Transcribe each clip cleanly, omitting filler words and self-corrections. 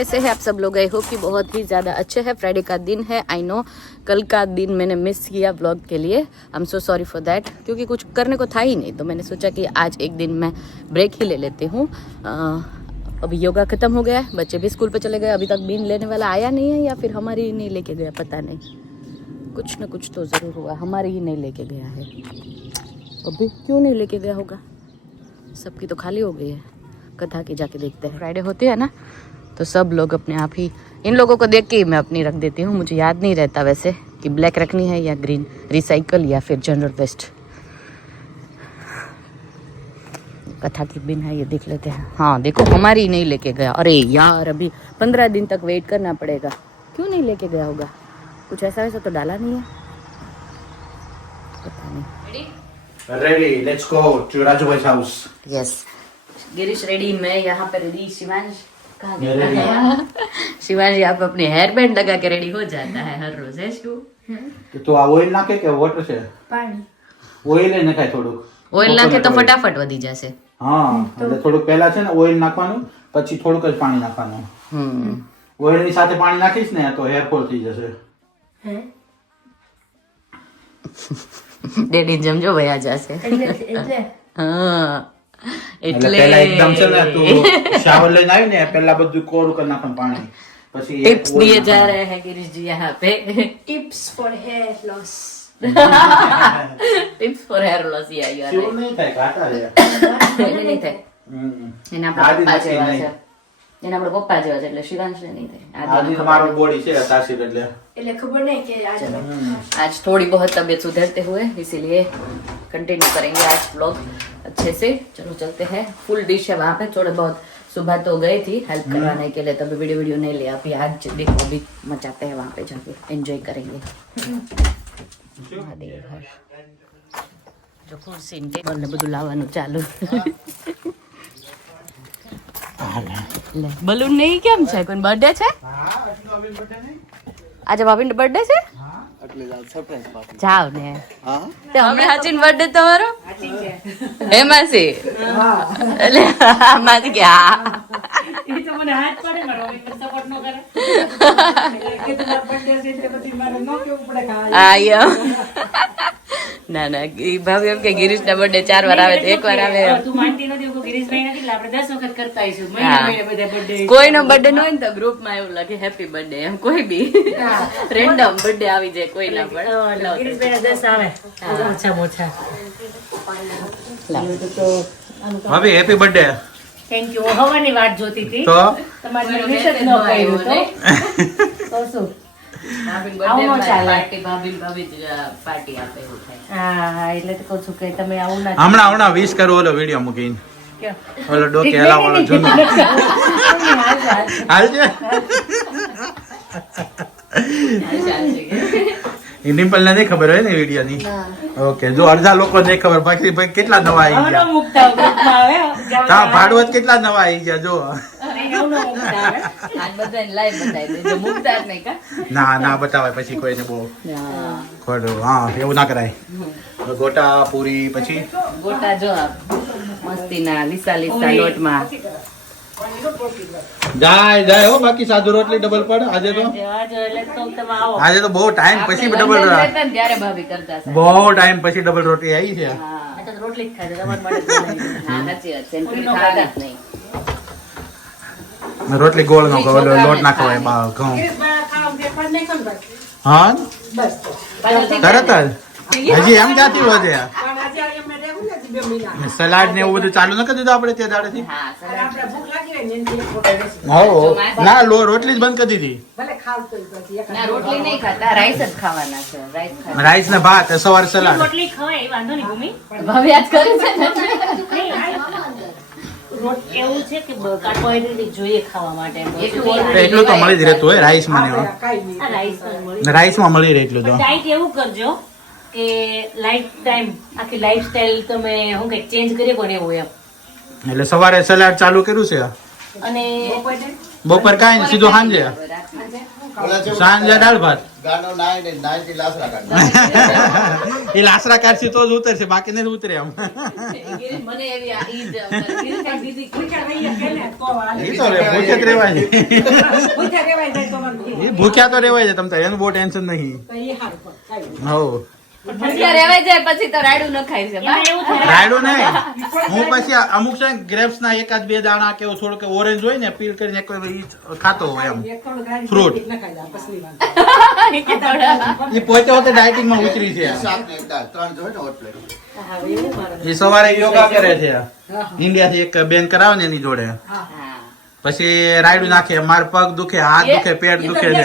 कैसे हैं आप सब लोग? आई होप कि बहुत ही ज़्यादा अच्छे हैं। फ्राइडे का दिन है, आई नो कल का दिन मैंने मिस किया ब्लॉग के लिए, I am so sorry for that, क्योंकि कुछ करने को था ही नहीं, तो मैंने सोचा कि आज एक दिन मैं ब्रेक ही ले लेती हूँ। अभी योगा ख़त्म हो गया है, बच्चे भी स्कूल पे चले गए, अभी तक बीन लेने वाला आया नहीं है या फिर हमारी ही नहीं लेके गया, पता नहीं, कुछ ना कुछ तो ज़रूर हुआ, हमारी ही नहीं लेके गया है। अभी क्यों नहीं लेके गया होगा, सबकी तो खाली हो गई है। कथा की जाके देखते हैं। फ्राइडे होती है ना तो सब लोग अपने आप ही, इन लोगों को देख के ही मैं अपनी रख देती हूँ। मुझे याद नहीं रहता वैसे कि ब्लैक रखनी है या ग्रीन, रिसाइकल या फिर जनरल वेस्ट। कथा की बिन है, ये देख लेते हैं। हाँ देखो, हमारी नहीं लेके गया। अरे यार, अभी 15 दिन तक वेट करना पड़ेगा। क्यों नहीं लेके गया होगा, कुछ ऐसा वैसा तो डाला नहीं है, पता नहीं। Ready, let's go to Raju bhai house. Yes, Girish ready, मैं यहाँ पे रेडी। शिवांश कहाँ गया? शिवांश यहाँ पे अपने हेयर बैंड लगा के रेडी हो जाता है हर रोज, है शू? तो આ ઓઇલ નાખે કે વોટર છે? પાણી. ઓઇલ એ નખાય થોડુંક. ઓઇલ નાખે તો ફટાફટ વધી જશે. હા, એટલે થોડુંક પહેલા છે ને ઓઇલ નાખવાનું, પછી થોડુંક જ પાણી નાખવાનું. ઓઇલ ની સાથે પાણી નાખીશ ને તો હેર ફોલ થઈ જશે. ડેડી જમજો વયા જશે. હા એટલે પહેલા એકદમ છે ને તું શાવર લઈને આવી ને પહેલા બધું કોરું કરી નાખવાનું પાણી, પછી टिप्स दिए जा रहे हैं गिरीश जी यहाँ पे। Tips for hair loss. Tips for hair loss, या यार શું નહીં થાય, કાટા રે નહીં થાય. એના આપણા પપ્પા જેવા છે, એના આપણા પપ્પા જેવા છે, એટલે શિવાંશ ને નહીં થાય. આદિ તમારો બોડી છે તાસીર, એટલે એટલે ખબર નહીં કે आज थोड़ी बहुत तबीयत सुधरते हुए, इसीलिए कंटिन्यू करेंगे आज व्लॉग अच्छे से। चलो चलते हैं। फुल डिश है वहाँ पे, थोड़े बहुत सुबह तो गए थी हेल्प करवाने के लिए, तभी वीडियो नहीं लिया। अभी आज देखो, अभी मचाते हैं वहाँ पे जाके, एंजॉय करेंगे। जो कुर्सी टेबल ने બધું લાવવાનું ચાલુ। બલૂન નહીં કેમ છે? કોઈ બર્થડે છે આજે? ભાભીનો બર્થડે છે? જાવ ને તે હમણાં હાચીન બર્થડે તમારો હે માસી? એટલે માસી કે હા, એ તો મને હાથ પડે, મારો સપોર્ટ ન કરે કે તમારો બર્થડે છે એટલે પછી મારે ન કેવું પડે કે આયો ના ના, ઈ ભાભી એમ કે ગિરીશ ના બર્થડે 4 વાર આવે તો 1 વાર આવે. તું માનતી નથી કે ગિરીશભાઈ ના કેટલા આપણે 10 વખત કરતા આવીશું, મહિને બધા બર્થડે. કોઈનો બર્થડે ન હોય ને તો ગ્રુપમાં એવું લાગે હેપી બર્થડે, એમ કોઈ બી રેન્ડમ બર્થડે આવી જાય કોઈ ના પણ. ગિરીશભાઈ ના 10 આવે ઓછા ઓછા. ભાભી હેપી બર્થડે. Thank you. હવાની વાટ જોતી હતી તો તમારે વિશ જ ન કર્યું તો શું પાર્ટી આપે એવું થાય. હા, એટલે તો કહું છું કે તમે આવું ના હમણાં વિશ કરો, ઓલો વિડિયો મૂકીને ઓલો ડોકે હલાવવાનો જૂનો હાલ છે. ડિમ્પલ ને નહીં ખબર હોય ને વિડિયો ની. ઓકે, જો અડધા લોકો નહીં ખબર, બાકી ભાઈ કેટલા નવા આવી ગયા. મુકતા ગ્રુપમાં આવે તા ભાડવત કેટલા નવા આવી ગયા જો. આજ બધાને લાઈવ બતાવી દેજો, મુકતા જ નહીં કા? ના ના બતાવાય પછી કોઈને બહુ ખોટું. હા, એવું ના કરાય. ગોટા પૂરી પછી ગોટા જો મસ્તીના લીસા લીસા લોટમાં. જાય જાય હો, બાકી સાદુ રોટલી ડબલ પડ. આજે તો આજે તો બહુ ટાઈમ પછી ડબલ ત્યારે ભાભી કરતા હતા. બહુ ટાઈમ પછી ડબલ રોટી આવી છે. રોટલી જ ખાધે તમારે મળે જ નહીં. હા સાચી વાત છે, એમ કોઈ ખાતા જ નહીં. રોટલી ગોળ નો ખવાય, લોટ ના ખવાય, બા ઘઉં. હા તરત જ હજી એમ ક્યાંથી વધે? સલાડ ને એવું બધું ચાલુ ન કરી દીધું આપણે તે દાડેથી? હા સરસ. હો ના, રોટલી જ બંધ કરી દીધી. ના રોટલી નહીં ખાતા, રાઈસ જ ખાવાના છે. રાઈસ ખાવા, રાઈસ ને ભાત, સવારે સલાડ. રોટલી ખવાય વાંધો નહીં ભૂમિ. ભાભી આજ કરે છે ને. એવું છે કે કાર્બોહાઈડ્રેટ જોઈએ ખાવા માટે. એટલું તો મળી જ રહેતું હોય રાઈસ માં ને રાઈસ માં મળી રહે એટલું તો. ડાઈટ એવું કરજો કે લાઈફ ટાઈમ આખી લાઈફસ્ટાઈલ તમે હું કઈ ચેન્જ કરી કોને એવું એમ. એટલે સવારે સલાડ ચાલુ કર્યું છે અને બપોર કાંઈ સીધું સાંજે. સાંજે દાળ ભાત ગાનો નાય ને નાય થી લાસરા કાઢ એ લાસરા કાઢશે તો જ ઉતરશે બાકી નથી ઉતરે આમ મને એવી આ ઈદ દીદી ભૂખ્યા રહીએ કે ને તો હાલે. એ તો ભૂખ્યા જ રહેવાય છે ભૂખ્યા રહેવાય જાય તો મને એ ભૂખ્યા તો રહેવાય છે તમ તારે એનું બહુ ટેન્શન નહીં તો એ હારું પણ ખાઈ લે. હો ભૂખ્યા રહેવાય જાય પછી તો રાયડું ન ખાય છે એમાં એવું થાય. રાયડું નહીં હું પછી અમુક છે ગ્રેપ્સ ના એકાદ બે દાણા કે એવું થોડું કે ઓરેન્જ હોય ને પીલ કરીને એક ઈ ખાતો હોય એમ એક થોડું ખાઈ Fruit. ન ખાઈ જાય પસલી વાત. એ પોતે પોતે ડાયટિંગ માં ઉતરી છે શાક ને દાળ ત્રણ જોઈ ને હોટ પ્લેટ હવે એવું મારે. એ સવારે યોગા કરે છે ઇન્ડિયા થી એક બેન કરાવે ને એની જોડે પછી રાયડું નાખે માર પગ દુખે હાથ દુખે પેટ દુખે છે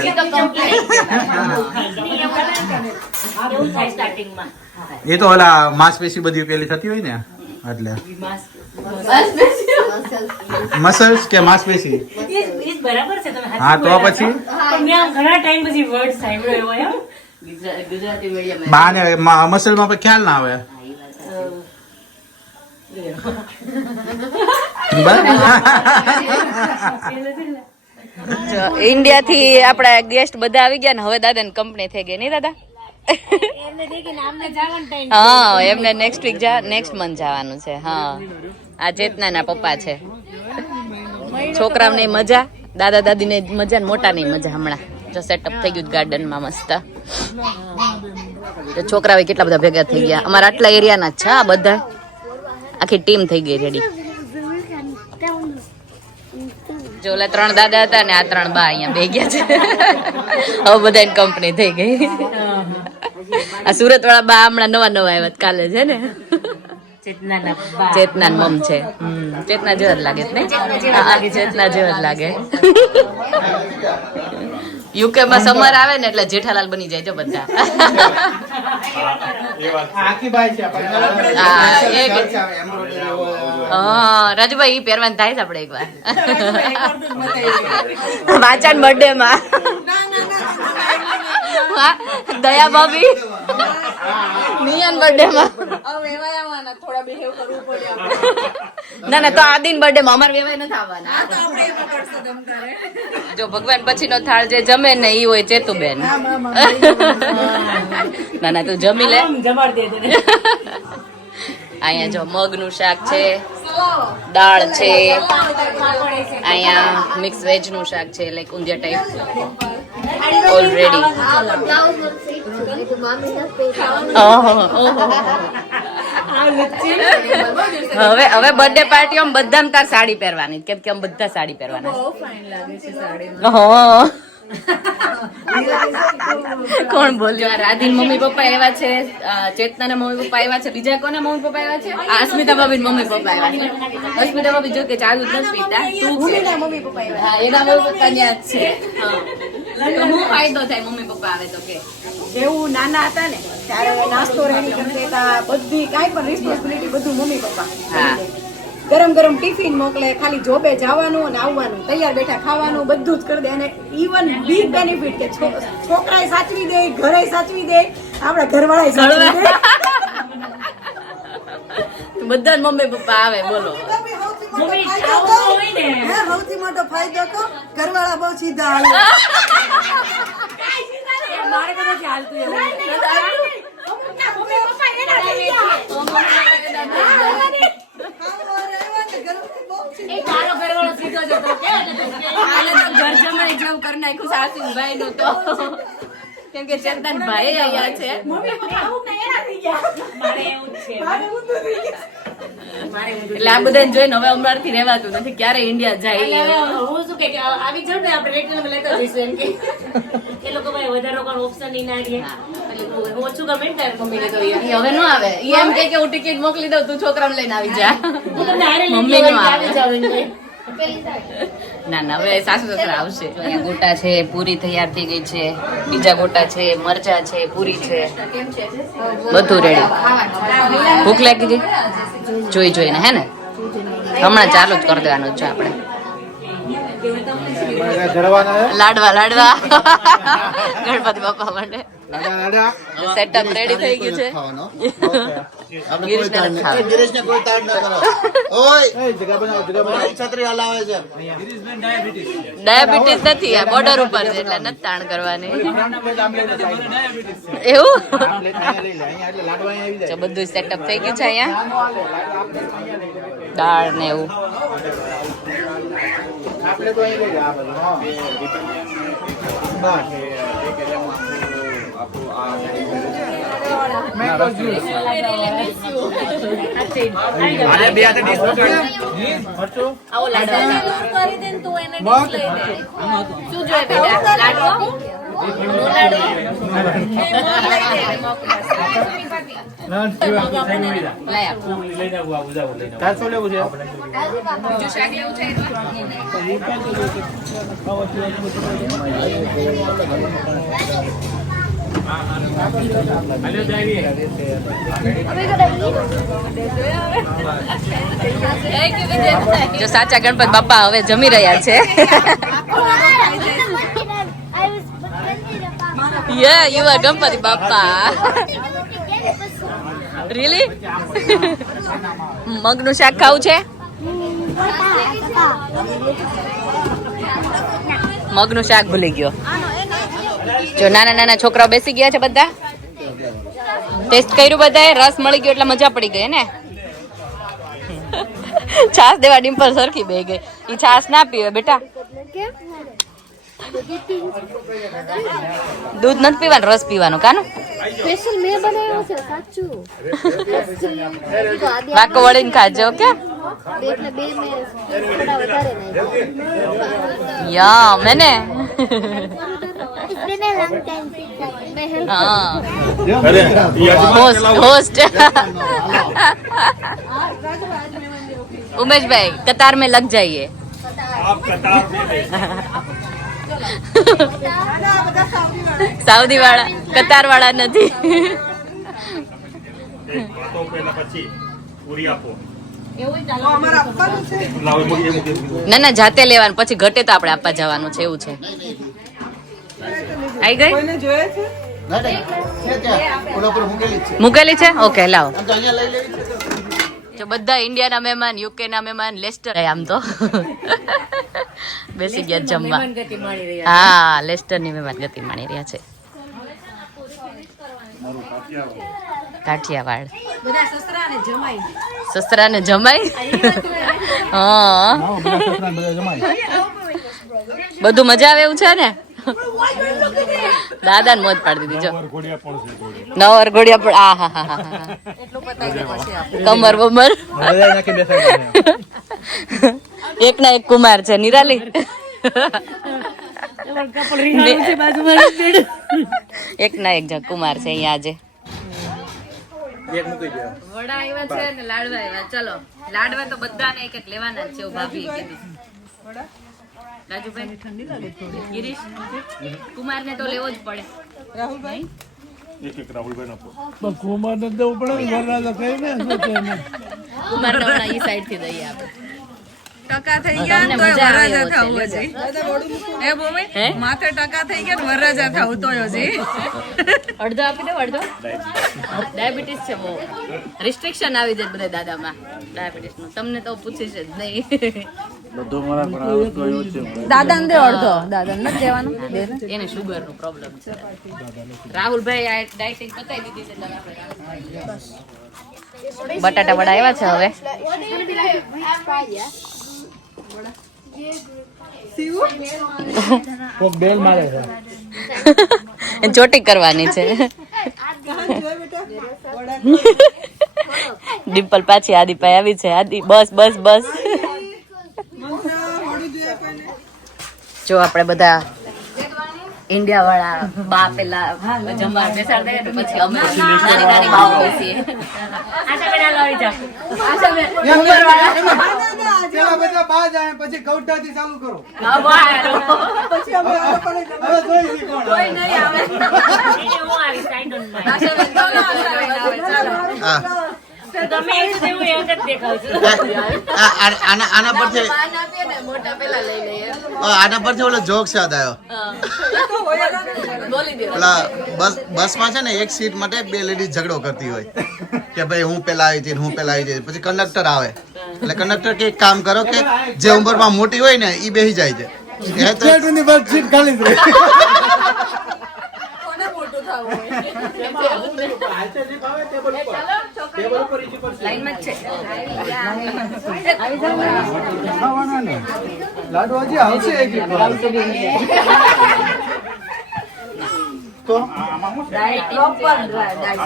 એવું થાય સ્ટાર્ટિંગમાં. એ તો ઓલા માંસપેશી બધી પેલી થતી હોય ને એટલે મસલ્સ કે માંસપેશી ઈ બરાબર છે તમે હા તો પછી પણ મેં આમ ઘણા ટાઈમ પછી વર્ડ સાંભળ્યો એવો એમ. ગુજરાતી મીડિયમ બાને મસલ માં ખ્યાલ ના આવે ઇન્ડિયા થી આપડા ગેસ્ટ બધા આવી ગયા ને હવે દાદા ની કંપની થઈ ગઈ નહીં દાદા હા એમને નેક્સ્ટ વીક નેક્સ્ટ મંથ જવાનું છે હા આ ચેતના ના પપ્પા છે છોકરાઓને મજા દાદા દાદી ને મજા ને મોટા ની મજા હમણાં જો સેટઅપ થઈ ગયું ગાર્ડન માં મસ્ત છોકરાઓ કેટલા બધા ભેગા થઈ ગયા અમારા આટલા એરિયા ના જ છે આ બધા આખી ટીમ થઈ ગઈ રેડી જો ઓલા 3 દાદા હતા ને આ 3 બા અહીંયા બે ગયા છે હવે બધાની કંપની થઈ ગઈ આ સુરત વાળા બા હમણાં નવા આવ્યા કાલે છે ને ચેતના મમ છે ચેતના જેવા જ લાગે છે ને ચેતના જેવા જ લાગે યુકે માં સમર આવે ને એટલે જેઠાલાલ બની જાય જો બધા આખી બાઈ છે હા રાજુભાઈ ઈ પહેરવાનું થાય છે આપણે એકવાર વાચાન બર્થડે માં દયા ભાભી નિયન બર્થડે માં ના ના તો આ દિન બર્થડે માં અમારે વેવાય નથી આવવાના જો ભગવાન પછી નો થાળ જે જમે ને ઈ હોય ચેતુબેન ના ના તું જમી લે જમાડી દે તને. અહીંયા જો મગનું શાક છે દાળ છે અહીંયા મિક્સ વેજ નું શાક છે લાઈક ઊંધિયા ટાઈપ ઓલરેડી હવે હવે બર્થડે પાર્ટી આમ બધા તાર સાડી પહેરવાની કેમ કે આમ બધા સાડી પહેરવાના હા કોણ બોલ્યો રાધીન મમ્મી પપ્પા એવા છે ચેતના ના મમ્મી પપ્પા એવા છે બીજા કોના મમ્મી પપ્પા એવા છે અસ્મિતા ભાભી મમ્મી પપ્પા એવા છે અસ્મિતા ભાભી જો કે ચાલુ જ નથી પીતા તું છે હા એના મમ્મી પપ્પા ત્યાં જ છે હા હું ફાયદો થાય મમ્મી પપ્પા આવે તો કે જેવું નાના હતા ને ત્યારે નાસ્તો રેડી કરી દેતા બધી કાંઈ પણ રિસ્પોન્સિબિલિટી બધું મમ્મી પપ્પા હા ગરમ ગરમ ટિફિન મોકલે ખાલી જોબે જવાનું અને આવવાનું તૈયાર બેઠા ખાવાનું બધું જ કરી દે અને ઇવન બિગ બેનિફિટ કે છોકરાએ સાચવી દે ઘરે સાચવી દે આપણા ઘરવાળાએ સાચવી દે બધા મમ્મી પપ્પા આવે બોલો મમ્મી આવું હોય ને સૌથી મોટો ફાયદો તો ઘરવાળા બહુ સીધા આવે મારે કદાચ હાલતું એવું. તારો ઘરવાળો સીધો જ હતો કે આને તો ઘર જમાઈ જેવું કરી નાખ્યું સાસુભાઈ નું તો કેમ કે ચેતન ભાઈ અહીંયા છે મારે એવું જ છે. એટલે આ બધાને જોઈને હવે અમારથી રહેવાતું નથી ક્યારે ઇન્ડિયા જાય હું શું કે આવી જાવ ને આપણે રેટલ લેતા જઈશું એમ કે એ લોકો ભાઈ વધારે કોઈ ઓપ્શન નહીં ના રહે હું ઓછું ગમે ને તારી મમ્મીને તો ઈ હવે ન આવે ઈ એમ કે હું ટિકિટ મોકલી દઉં તું છોકરાને લઈને આવી જા હું તમને હારે લઈ મમ્મી નું આવી જાવ એમ કે. ના ના હવે સાસુ સસરા આવશે અહીંયા ગોટા છે પૂરી તૈયાર થઈ ગઈ છે બીજા ગોટા છે મરચા છે પૂરી છે બધું રેડી ભૂખ લાગી ગઈ જોઈ જોઈને હે ને હમણાં ચાલુ જ કરી દેવાનું છે આપણે જડવાના લાડવા લાડવા ગણપતિ બાપા માટે સેટઅપ રેડી થઈ ગયું છે. ખાવાનો. આપણે કોઈ ગિરીશને તાડ નથી નહીં. ખાવાનું. ગિરીશને કોઈ તાડ ન કરો. ઓય છત્રી હલાવે છે. ડાયાબિટીસ નથી, આ બોર્ડર ઉપર છે એટલે નથી તાણ કરવાની. એવું જો બધું સેટઅપ થઈ ગયું છે અહીંયા, દાળ ને એવું. આવો લાડવા કરી દે તું એને ડીશ લઈ લે. શું જોઈએ બેટા? લાડવો? નો લાડવો? લઈ આપ. બીજું શાક લેવું છે જો સાચા ગણપત બાપા હવે જમી રહ્યા છે. Yeah, you are ગણપતિ બાપા. Really? મગનું શાક ખાવું છે? મગનું શાક ભૂલી ગયો. જો નાના નાના છોકરાઓ બેસી ગયા છે બધા. ટેસ્ટ કર્યું બધાએ, રસ મળી ગયો એટલે મજા પડી ગઈ ને. છાસ દેવા ડિમ્પલ સરખી બે ગઈ. ઈ છાસ ના પીવે બેટા. દૂધ નથી પીવાનું, રસ પીવાનો. કાનું સ્પેશિયલ મેં બનાવ્યો છે સાચું. વાકો વળીને ખાજો કે. એટલે બે મેં થોડા વધારે નાખ્યા. યા મેને It's been a long time since I helped. હા હોસ્ટ उमेश भाई कतार में लग जाइए. સાઉદી વાળા કતાર વાળા નથી. ના ના જાતે લેવાનું, પછી ઘટે તો આપણે આપવા જવાનું છે એવું છે. આઈ ગઈ ના, ના. છે ત્યાં. ઓલા પર મૂકેલી જ છે. મૂકેલી છે? ઓકે લાવો. આમ તો અહીંયા લઈ લેવી છે. જો બધા ઇન્ડિયાના મહેમાન, યુકે ના મહેમાન, લેસ્ટર આમ તો બેસી ગયા જમવા. ગતિ માણી રહ્યા. હા, લેસ્ટર ની મહેમાન ગતિ માણી રહ્યા છે. કાઠિયાવાડ બધા સસરાને જમાઈ. સસરાને જમાઈ. હા બધું મજા આવે એવું છે ને. દાદા ને મોજ પાડી દીધી. જો નવર ઘોડિયા પણ આ હા હા હા કમર બમર. એક ના એક કુમાર છે નિરાલી. એક ના એક કુમાર છે અહીંયા આજે. વડા આવ્યા છે ને લાડવા આવ્યા. ચલો લાડવા તો બધાને એક એક લેવાના જ છે. ભાભી કીધું. રાજુભાઈ ઠંડી લાગે થોડી. ગિરીશ કુમાર ને તો લેવો જ પડે. રાહુલભાઈ કુમાર ને દેવું પડે ને, વરરાજા કઈ ને શું છે એને? કુમાર ને હમણાં ઈ સાઈડ થી દઈએ આપણે. ટકા થઈ ગયા તો વરરાજા થાવું હજી. એ ભૂમિ માથે ટકા થઈ ગયા ને વરરાજા થાવું તોય હજી. અડધો આપી દો. અડધો ડાયાબિટીસ છે બહુ. રિસ્ટ્રિક્શન આવી જાય બધા દાદામાં ડાયાબિટીસ નું. તમને તો પૂછીશ જ નહીં. દાદા ને દે અડધો. દાદા ને દેવાનું. એને શુગર નો પ્રોબ્લેમ છે. રાહુલભાઈ આ ડાયટિંગ પતાવી દીધી છે. બટાટા વડા આવ્યા છે હવે. કોક બેલ મારે છે. ચોટી કરવાની છે. ડિમ્પલ પાછી આદિપાઈ આવી છે. આદિ બસ બસ બસ. જો આપણે બધા ઇન્ડિયા વાળા બા પેલા જમવા બેસાડ દે ને પછી અમે નાની નાની બાઓ બેસીએ. આશા બેટા લઈ જાઓ. પેલા બધા બા જાય પછી કૌટાથી ચાલુ કરો. હા વાહ. હવે જોઈ છી કોણ આવે. એને હું આવીશ. I don't mind. હા. ગમે એવું છે એવું એમ જ દેખાવ છું આના પરથી પાન આપીએ ને મોટા પેલા લઈ લઈએ આના પરથી ઓલો જોક્સ યાદ આવ્યો. બોલી દે પેલા બસમાં છે ને એક સીટ માટે બે લેડીઝ ઝઘડો કરતી હોય કે ભાઈ હું પેલા આવી હતી હું પેલા આવી હતી. પછી કંડક્ટર આવે એટલે કંડક્ટર કે એક કામ કરો કે જે ઉંમરમાં મોટી હોય ને ઈ બેસી જાય છે. એ તો ની બસ સીટ ખાલી જ રહી. કોને મોટું થવું હોય લાઈનમાં જ છે ખાવાના ને લાડુ હજી આવશે એક એક વાર. તો પ્રોપર ડાયટ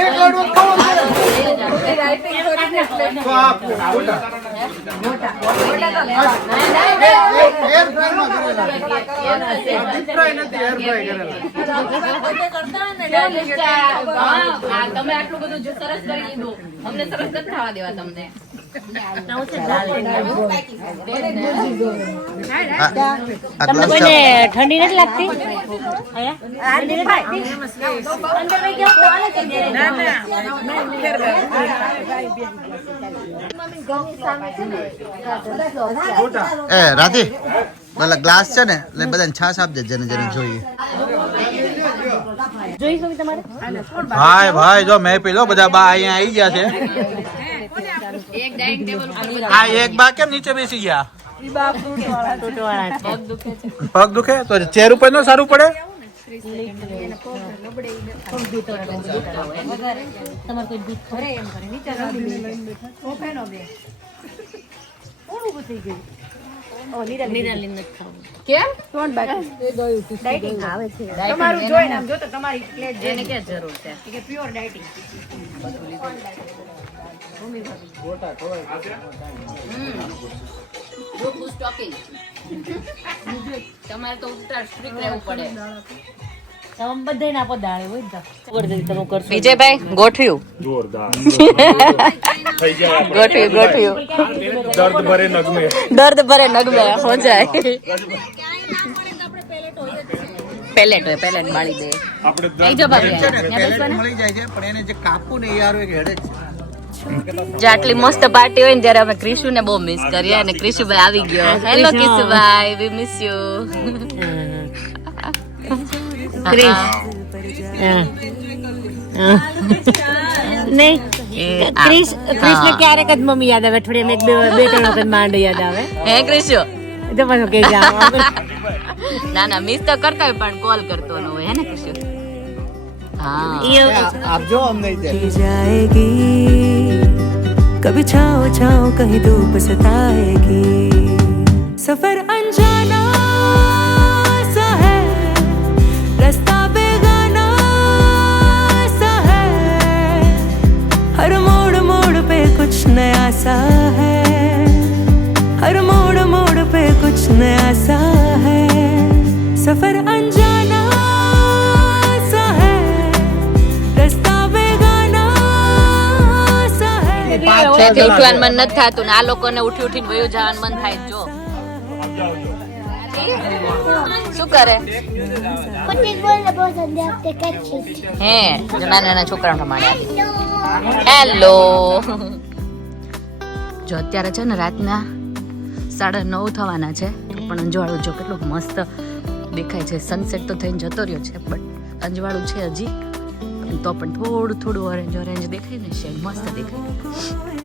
એક લાડુ ખાવો છે. રાઇટિંગ કરીને તો આ મોટા એર ફ્રાયમાં કરેલા ડીપ ફ્રાય નથી એર ફ્રાય કરેલા. તમે આટલું બધું જો સરસ કરી લીધું અમને સરસ નથી ખાવા દેવા તમને આ તમને ગ્લાસ કોઈને ઠંડી નથી લાગતી એ રાધી પેલા ગ્લાસ છે ને એટલે બધાને છાશ આપજે જેને જેને જોઈએ. જોઈશું તમારે ભાઈ ભાઈ જો મેં પેલો બધા બા અહીંયા આવી ગયા છે. એક ડાઇનિંગ ટેબલ ઉપર આ એક બા કેમ નીચે બેસી ગયા? પગ દુખે તો ચેર ઉપર નો સારું પડે. કેમ તમારું જોઈને આમ જો તો તમારી પ્લેટ જેને ક્યાં જરૂર છે કે પ્યોર ડાયટિંગ તમારે તો ઉત્તર સ્ટ્રીક રહેવું પડે બધા ના પદાળે હોય ને તમે કરશો વિજયભાઈ ગોઠવ્યું ગોઠવ્યું દર્દ ભરે નગમે હો જાય પેલેટ હોય પેલેટ બાળી દે અહીં જો ભાભી છે ને અહીંયા પેલેટ બેસવાના? મળી જાય છે પણ એને જે કાપવું ને એ યાર એક હેડે છે. જે આટલી મસ્ત પાર્ટી હોય ને ત્યારે અમે ક્રિશુ ને બહુ મિસ કરીએ અને ક્રિશુભાઈ આવી ગયો hello Kishubhai V miss you નહીં ક્રિશ ક્રિશને ક્યારેક જ મમ્મી યાદ આવે અઠવાડિયામાં બે ત્રણ વખત માંડ યાદ આવે હે ક્રિશુ તો પાછું કઈ જાવ ના ના મિસ તો કરતા હોય પણ કોલ કરતો ન હોય હે ને ક્રિશુ હા આપજો અમને जाएगी कभी छाओ छाओ कहीं धूप सताएगी सफर अनजाना सा है रास्ता बेगाना सा है हर मोड़ मोड़ पे कुछ नया सा है हर मोड़ मोड़ पे कुछ नया सा है सफर अनजाना सा है रास्ता बेगाना सा है ત્યાંથી ઉઠવાનું મન નથી થતું ને આ લોકોને ઉઠી ઉઠીને વયું જવાનું મન થાય જો શું કરે હે નાના નાના છોકરાઓ પ્રમાણે હેલો જો અત્યારે છે ને રાતના 9:30 થવાના છે તો પણ અંજવાળું જો કેટલું મસ્ત દેખાય છે. સનસેટ તો થઈને જતો રહ્યો છે બટ અંજવાળું છે હજી તો પણ થોડું થોડું ઓરેન્જ ઓરેન્જ દેખાય ને શેડ મસ્ત દેખાય.